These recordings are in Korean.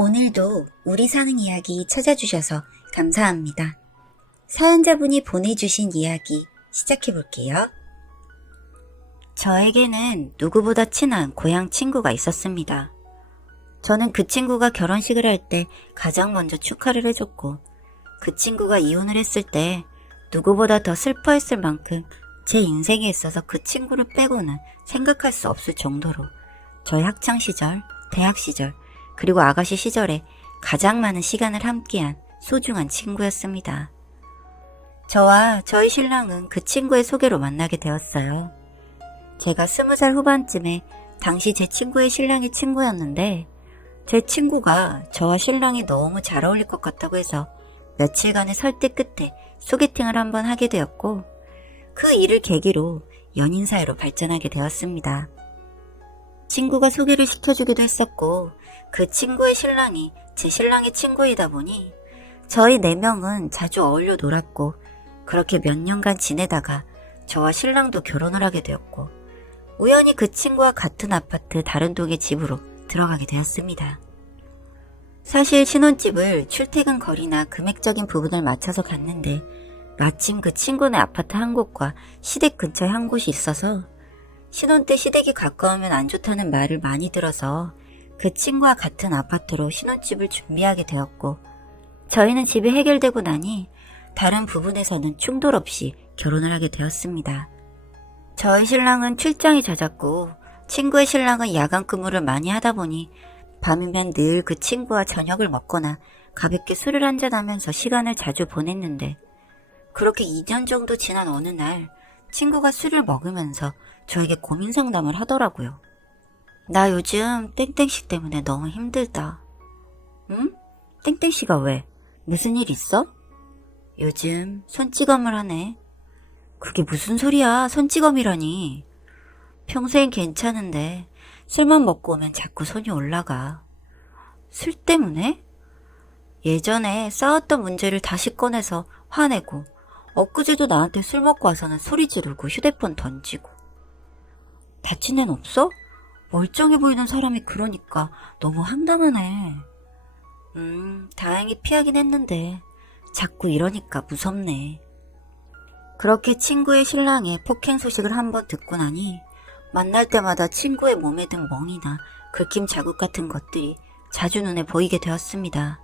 오늘도 우리 사는 이야기 찾아주셔서 감사합니다. 사연자분이 보내주신 이야기 시작해 볼게요. 저에게는 누구보다 친한 고향 친구가 있었습니다. 저는 그 친구가 결혼식을 할 때 가장 먼저 축하를 해줬고, 그 친구가 이혼을 했을 때 누구보다 더 슬퍼했을 만큼 제 인생에 있어서 그 친구를 빼고는 생각할 수 없을 정도로 저의 학창시절, 대학시절, 그리고 아가씨 시절에 가장 많은 시간을 함께한 소중한 친구였습니다. 저와 저희 신랑은 그 친구의 소개로 만나게 되었어요. 제가 20살 후반쯤에 당시 제 친구의 신랑이 친구였는데, 제 친구가 저와 신랑이 너무 잘 어울릴 것 같다고 해서 며칠간의 설득 끝에 소개팅을 한번 하게 되었고, 그 일을 계기로 연인 사이로 발전하게 되었습니다. 친구가 소개를 시켜주기도 했었고, 그 친구의 신랑이 제 신랑의 친구이다 보니 저희 4명은 자주 어울려 놀았고, 그렇게 몇 년간 지내다가 저와 신랑도 결혼을 하게 되었고, 우연히 그 친구와 같은 아파트 다른 동의 집으로 들어가게 되었습니다. 사실 신혼집을 출퇴근 거리나 금액적인 부분을 맞춰서 갔는데, 마침 그 친구네 아파트 한 곳과 시댁 근처에 한 곳이 있어서 신혼 때 시댁이 가까우면 안 좋다는 말을 많이 들어서 그 친구와 같은 아파트로 신혼집을 준비하게 되었고, 저희는 집이 해결되고 나니 다른 부분에서는 충돌 없이 결혼을 하게 되었습니다. 저희 신랑은 출장이 잦았고, 친구의 신랑은 야간 근무를 많이 하다 보니 밤이면 늘 그 친구와 저녁을 먹거나 가볍게 술을 한잔하면서 시간을 자주 보냈는데, 그렇게 2년 정도 지난 어느 날 친구가 술을 먹으면서 저에게 고민 상담을 하더라고요. 나 요즘 땡땡씨 때문에 너무 힘들다. 응? 땡땡씨가 왜? 무슨 일 있어? 요즘 손찌검을 하네. 그게 무슨 소리야, 손찌검이라니. 평소엔 괜찮은데 술만 먹고 오면 자꾸 손이 올라가. 술 때문에? 예전에 싸웠던 문제를 다시 꺼내서 화내고, 엊그제도 나한테 술 먹고 와서는 소리 지르고 휴대폰 던지고. 다친 데는 없어? 멀쩡해 보이는 사람이 그러니까 너무 황당하네. 다행히 피하긴 했는데 자꾸 이러니까 무섭네. 그렇게 친구의 신랑의 폭행 소식을 한번 듣고 나니 만날 때마다 친구의 몸에 든 멍이나 긁힘 자국 같은 것들이 자주 눈에 보이게 되었습니다.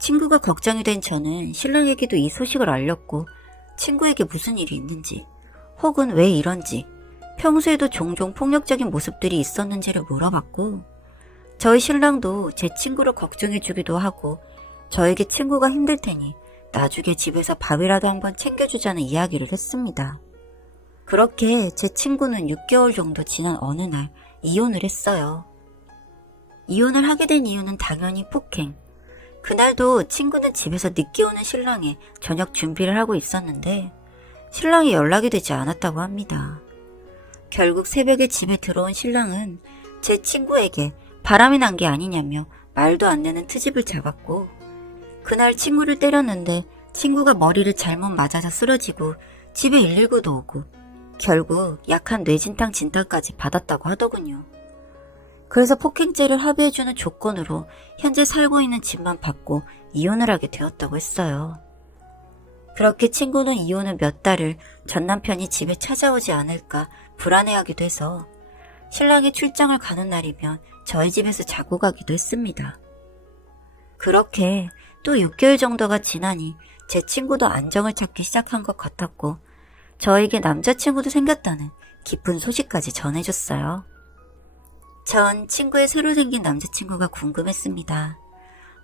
친구가 걱정이 된 저는 신랑에게도 이 소식을 알렸고, 친구에게 무슨 일이 있는지, 혹은 왜 이런지, 평소에도 종종 폭력적인 모습들이 있었는지를 물어봤고, 저희 신랑도 제 친구를 걱정해주기도 하고, 저에게 친구가 힘들 테니 나중에 집에서 밥이라도 한번 챙겨주자는 이야기를 했습니다. 그렇게 제 친구는 6개월 정도 지난 어느 날 이혼을 했어요. 이혼을 하게 된 이유는 당연히 폭행. 그날도 친구는 집에서 늦게 오는 신랑의 저녁 준비를 하고 있었는데, 신랑이 연락이 되지 않았다고 합니다. 결국 새벽에 집에 들어온 신랑은 제 친구에게 바람이 난 게 아니냐며 말도 안 되는 트집을 잡았고, 그날 친구를 때렸는데 친구가 머리를 잘못 맞아서 쓰러지고 집에 119도 오고, 결국 약한 뇌진탕 진단까지 받았다고 하더군요. 그래서 폭행죄를 합의해주는 조건으로 현재 살고 있는 집만 받고 이혼을 하게 되었다고 했어요. 그렇게 친구는 이혼 후 몇 달을 전 남편이 집에 찾아오지 않을까 불안해하기도 해서 신랑이 출장을 가는 날이면 저희 집에서 자고 가기도 했습니다. 그렇게 또 6개월 정도가 지나니 제 친구도 안정을 찾기 시작한 것 같았고, 저에게 남자친구도 생겼다는 기쁜 소식까지 전해줬어요. 전 친구의 새로 생긴 남자친구가 궁금했습니다.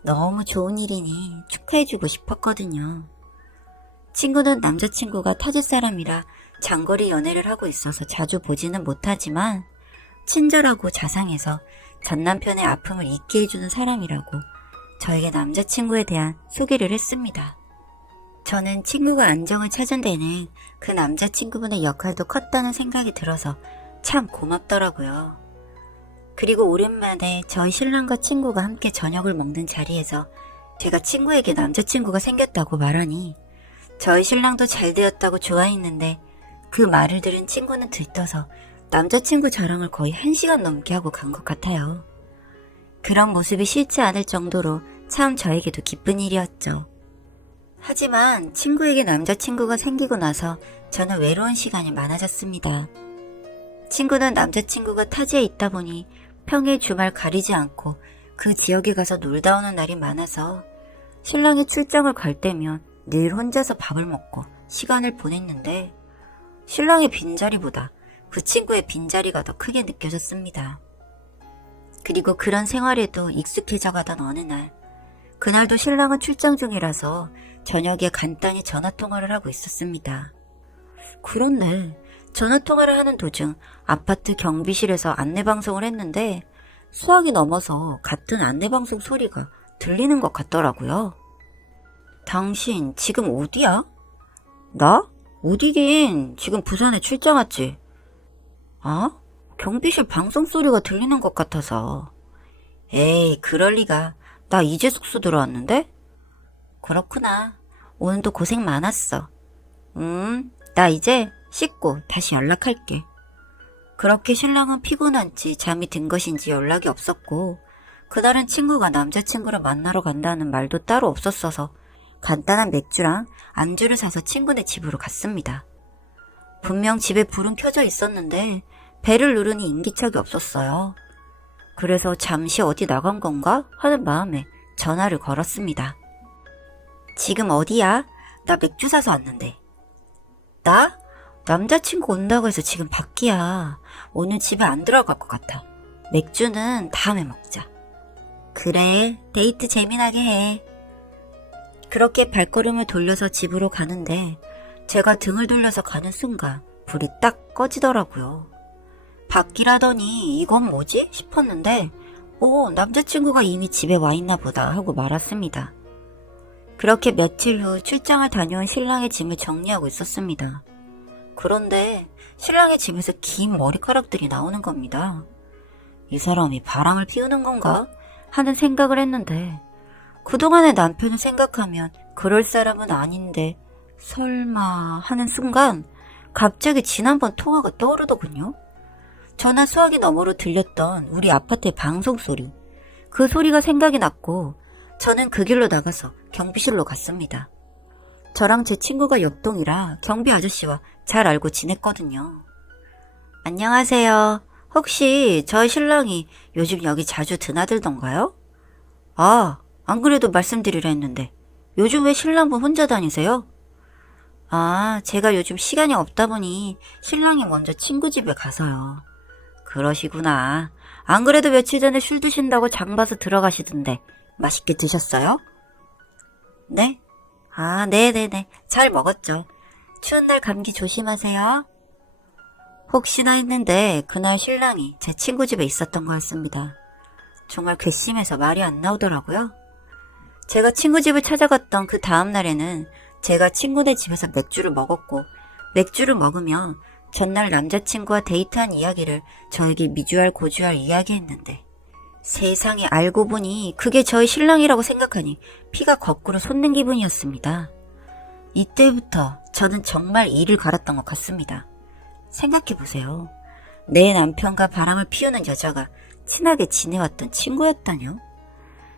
너무 좋은 일이니 축하해주고 싶었거든요. 친구는 남자친구가 타지 사람이라 장거리 연애를 하고 있어서 자주 보지는 못하지만 친절하고 자상해서 전 남편의 아픔을 잊게 해주는 사람이라고 저에게 남자친구에 대한 소개를 했습니다. 저는 친구가 안정을 찾은 데는 그 남자친구분의 역할도 컸다는 생각이 들어서 참 고맙더라고요. 그리고 오랜만에 저희 신랑과 친구가 함께 저녁을 먹는 자리에서 제가 친구에게 남자친구가 생겼다고 말하니 저희 신랑도 잘 되었다고 좋아했는데, 그 말을 들은 친구는 들떠서 남자친구 자랑을 거의 1시간 넘게 하고 간 것 같아요. 그런 모습이 싫지 않을 정도로 참 저에게도 기쁜 일이었죠. 하지만 친구에게 남자친구가 생기고 나서 저는 외로운 시간이 많아졌습니다. 친구는 남자친구가 타지에 있다 보니 평일 주말 가리지 않고 그 지역에 가서 놀다 오는 날이 많아서 신랑이 출장을 갈 때면 늘 혼자서 밥을 먹고 시간을 보냈는데 신랑의 빈자리보다 그 친구의 빈자리가 더 크게 느껴졌습니다. 그리고 그런 생활에도 익숙해져 가던 어느 날, 그날도 신랑은 출장 중이라서 저녁에 간단히 전화통화를 하고 있었습니다. 그런데 전화통화를 하는 도중 아파트 경비실에서 안내방송을 했는데 수학이 넘어서 같은 안내방송 소리가 들리는 것 같더라고요. 당신 지금 어디야? 나? 어디긴 지금 부산에 출장 왔지. 아? 경비실 방송 소리가 들리는 것 같아서. 에이, 그럴 리가. 나 이제 숙소 들어왔는데? 그렇구나. 오늘도 고생 많았어. 나 이제 씻고 다시 연락할게. 그렇게 신랑은 피곤한지 잠이 든 것인지 연락이 없었고, 그날은 친구가 남자친구를 만나러 간다는 말도 따로 없었어서 간단한 맥주랑 안주를 사서 친구네 집으로 갔습니다. 분명 집에 불은 켜져 있었는데 벨을 누르니 인기척이 없었어요. 그래서 잠시 어디 나간 건가 하는 마음에 전화를 걸었습니다. 지금 어디야? 나 맥주 사서 왔는데. 나? 남자친구 온다고 해서 지금 밖이야. 오늘 집에 안 들어갈 것 같아. 맥주는 다음에 먹자. 그래, 데이트 재미나게 해. 그렇게 발걸음을 돌려서 집으로 가는데 제가 등을 돌려서 가는 순간 불이 딱 꺼지더라고요. 밖이라더니 이건 뭐지? 싶었는데 남자친구가 이미 집에 와 있나 보다 하고 말았습니다. 그렇게 며칠 후 출장을 다녀온 신랑의 짐을 정리하고 있었습니다. 그런데 신랑의 짐에서 긴 머리카락들이 나오는 겁니다. 이 사람이 바람을 피우는 건가? 하는 생각을 했는데 그동안의 남편을 생각하면 그럴 사람은 아닌데 설마 하는 순간 갑자기 지난번 통화가 떠오르더군요. 전화 수화기 너머로 들렸던 우리 아파트의 방송 소리. 그 소리가 생각이 났고 저는 그 길로 나가서 경비실로 갔습니다. 저랑 제 친구가 옆동이라 경비 아저씨와 잘 알고 지냈거든요. 안녕하세요. 혹시 저희 신랑이 요즘 여기 자주 드나들던가요? 아, 안 그래도 말씀드리려 했는데 요즘 왜 신랑분 혼자 다니세요? 아, 제가 요즘 시간이 없다 보니 신랑이 먼저 친구 집에 가서요. 그러시구나. 안 그래도 며칠 전에 술 드신다고 장 봐서 들어가시던데 맛있게 드셨어요? 네? 아, 네네네. 잘 먹었죠. 추운 날 감기 조심하세요. 혹시나 했는데 그날 신랑이 제 친구 집에 있었던 거였습니다. 정말 괘씸해서 말이 안 나오더라고요. 제가 친구 집을 찾아갔던 그 다음 날에는 제가 친구네 집에서 맥주를 먹었고 맥주를 먹으며 전날 남자친구와 데이트한 이야기를 저에게 미주알 고주알 이야기했는데 세상에 알고 보니 그게 저의 신랑이라고 생각하니 피가 거꾸로 솟는 기분이었습니다. 이때부터 저는 정말 이를 갈았던 것 같습니다. 생각해보세요. 내 남편과 바람을 피우는 여자가 친하게 지내왔던 친구였다뇨?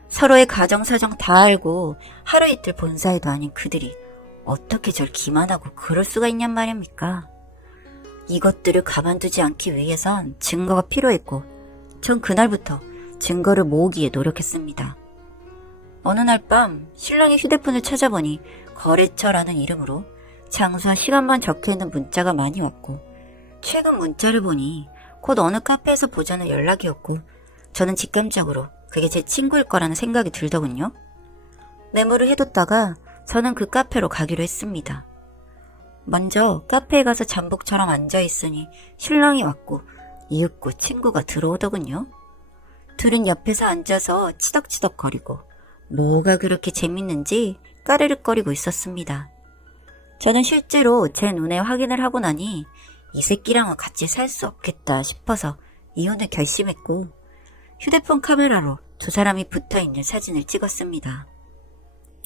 서로의 가정사정 다 알고 하루 이틀 본 사이도 아닌 그들이 어떻게 절 기만하고 그럴 수가 있냔 말입니까? 이것들을 가만두지 않기 위해선 증거가 필요했고 전 그날부터 증거를 모으기에 노력했습니다. 어느 날 밤 신랑의 휴대폰을 찾아보니 거래처라는 이름으로 장소와 시간만 적혀있는 문자가 많이 왔고 최근 문자를 보니 곧 어느 카페에서 보자는 연락이었고 저는 직감적으로 그게 제 친구일 거라는 생각이 들더군요. 메모를 해뒀다가 저는 그 카페로 가기로 했습니다. 먼저 카페에 가서 잠복처럼 앉아있으니 신랑이 왔고 이윽고 친구가 들어오더군요. 둘은 옆에서 앉아서 치덕치덕거리고 뭐가 그렇게 재밌는지 까르륵거리고 있었습니다. 저는 실제로 제 눈에 확인을 하고 나니 이 새끼랑은 같이 살 수 없겠다 싶어서 이혼을 결심했고 휴대폰 카메라로 두 사람이 붙어있는 사진을 찍었습니다.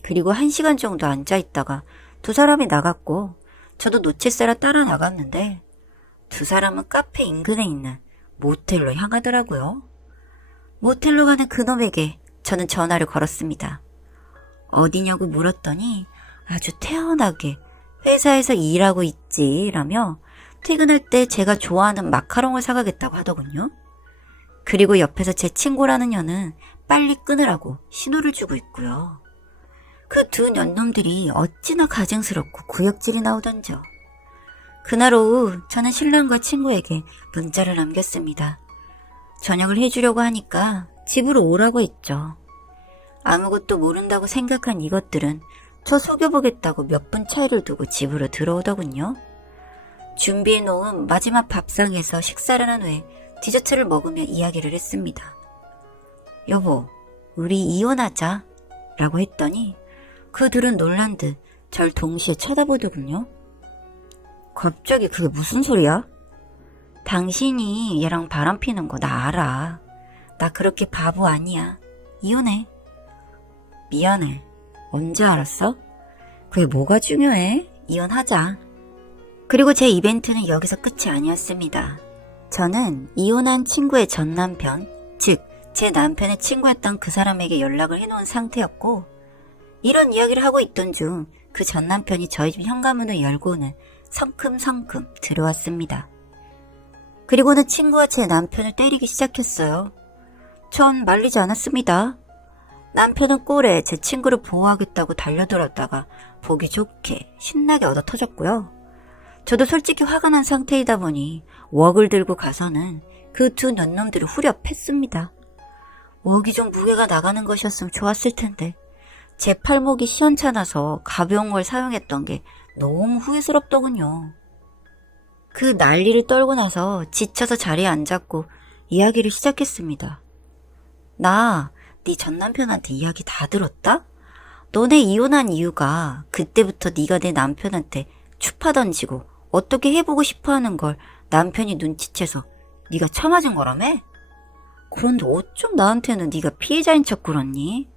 그리고 1시간 정도 앉아있다가 두 사람이 나갔고 저도 노치세라 따라 나갔는데 두 사람은 카페 인근에 있는 모텔로 향하더라고요. 모텔로 가는 그놈에게 저는 전화를 걸었습니다. 어디냐고 물었더니 아주 태연하게 회사에서 일하고 있지 라며 퇴근할 때 제가 좋아하는 마카롱을 사가겠다고 하더군요. 그리고 옆에서 제 친구라는 년은 빨리 끊으라고 신호를 주고 있고요. 그 두 년놈들이 어찌나 가증스럽고 구역질이 나오던지요. 그날 오후 저는 신랑과 친구에게 문자를 남겼습니다. 저녁을 해주려고 하니까 집으로 오라고 했죠. 아무것도 모른다고 생각한 이것들은 저 속여보겠다고 몇 분 차이를 두고 집으로 들어오더군요. 준비해놓은 마지막 밥상에서 식사를 한 후에 디저트를 먹으며 이야기를 했습니다. 여보, 우리 이혼하자 라고 했더니 그 둘은 놀란 듯 절 동시에 쳐다보더군요. 갑자기 그게 무슨 소리야? 당신이 얘랑 바람 피는 거 나 알아. 나 그렇게 바보 아니야. 이혼해. 미안해. 언제 알았어? 그게 뭐가 중요해? 이혼하자. 그리고 제 이벤트는 여기서 끝이 아니었습니다. 저는 이혼한 친구의 전 남편, 즉 제 남편의 친구였던 그 사람에게 연락을 해놓은 상태였고, 이런 이야기를 하고 있던 중 그 전 남편이 저희 집 현관문을 열고는 성큼성큼 들어왔습니다. 그리고는 친구와 제 남편을 때리기 시작했어요. 전 말리지 않았습니다. 남편은 꼴에 제 친구를 보호하겠다고 달려들었다가 보기 좋게 신나게 얻어터졌고요. 저도 솔직히 화가 난 상태이다 보니 웍을 들고 가서는 그 두 년놈들을 후려 팼습니다. 웍이 좀 무게가 나가는 것이었으면 좋았을 텐데 제 팔목이 시원찮아서 가벼운 걸 사용했던 게 너무 후회스럽더군요. 그 난리를 떨고 나서 지쳐서 자리에 앉았고 이야기를 시작했습니다. 나 네 전남편한테 이야기 다 들었다? 너네 이혼한 이유가 그때부터 네가 내 남편한테 추파 던지고 어떻게 해보고 싶어하는 걸 남편이 눈치채서 네가 처맞은 거라며? 그런데 어쩜 나한테는 네가 피해자인 척 굴었니?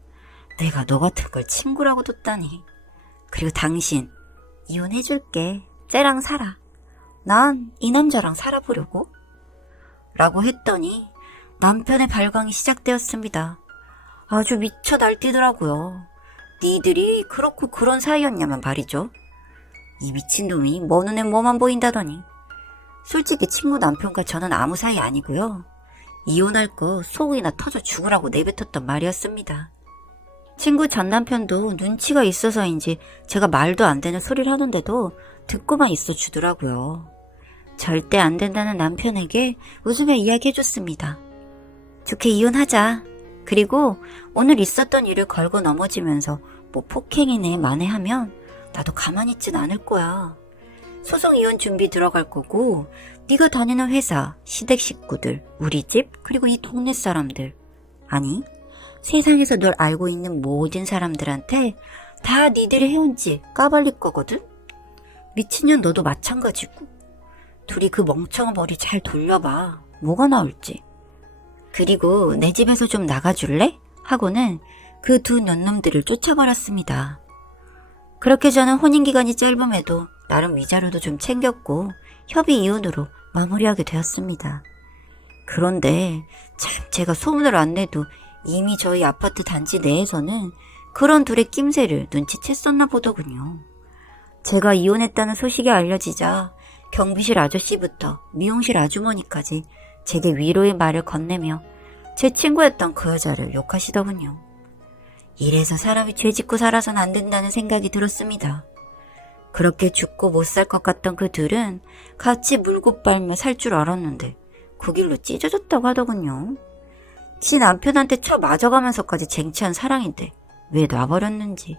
내가 너 같은 걸 친구라고 뒀다니. 그리고 당신 이혼해줄게. 쟤랑 살아. 난 이 남자랑 살아보려고. 라고 했더니 남편의 발광이 시작되었습니다. 아주 미쳐 날뛰더라고요. 니들이 그렇고 그런 사이였냐면 말이죠. 이 미친놈이 뭐 눈에 뭐만 보인다더니. 솔직히 친구 남편과 저는 아무 사이 아니고요. 이혼할 거 속이나 터져 죽으라고 내뱉었던 말이었습니다. 친구 전 남편도 눈치가 있어서인지 제가 말도 안 되는 소리를 하는데도 듣고만 있어 주더라고요. 절대 안 된다는 남편에게 웃으며 이야기해줬습니다. 좋게 이혼하자. 그리고 오늘 있었던 일을 걸고 넘어지면서 뭐 폭행이네 만회하면 나도 가만히 있진 않을 거야. 소송 이혼 준비 들어갈 거고 네가 다니는 회사, 시댁 식구들, 우리 집, 그리고 이 동네 사람들, 아니 세상에서 널 알고 있는 모든 사람들한테 다 니들이 해온 지 까발릴 거거든? 미친년 너도 마찬가지고. 둘이 그 멍청한 머리 잘 돌려봐. 뭐가 나올지. 그리고 내 집에서 좀 나가줄래? 하고는 그 두 년놈들을 쫓아버렸습니다. 그렇게 저는 혼인기간이 짧음에도 나름 위자료도 좀 챙겼고 협의 이혼으로 마무리하게 되었습니다. 그런데 참 제가 소문을 안 내도 이미 저희 아파트 단지 내에서는 그런 둘의 낌새를 눈치챘었나 보더군요. 제가 이혼했다는 소식이 알려지자 경비실 아저씨부터 미용실 아주머니까지 제게 위로의 말을 건네며 제 친구였던 그 여자를 욕하시더군요. 이래서 사람이 죄짓고 살아선 안 된다는 생각이 들었습니다. 그렇게 죽고 못 살 것 같던 그 둘은 같이 물고 빨며 살 줄 알았는데 그 길로 찢어졌다고 하더군요. 지 남편한테 쳐 맞아가면서까지 쟁취한 사랑인데 왜 놔버렸는지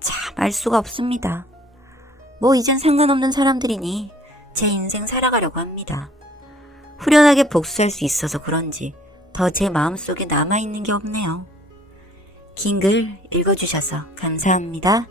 참 알 수가 없습니다. 뭐 이젠 상관없는 사람들이니 제 인생 살아가려고 합니다. 후련하게 복수할 수 있어서 그런지 더 제 마음속에 남아있는 게 없네요. 긴 글 읽어주셔서 감사합니다.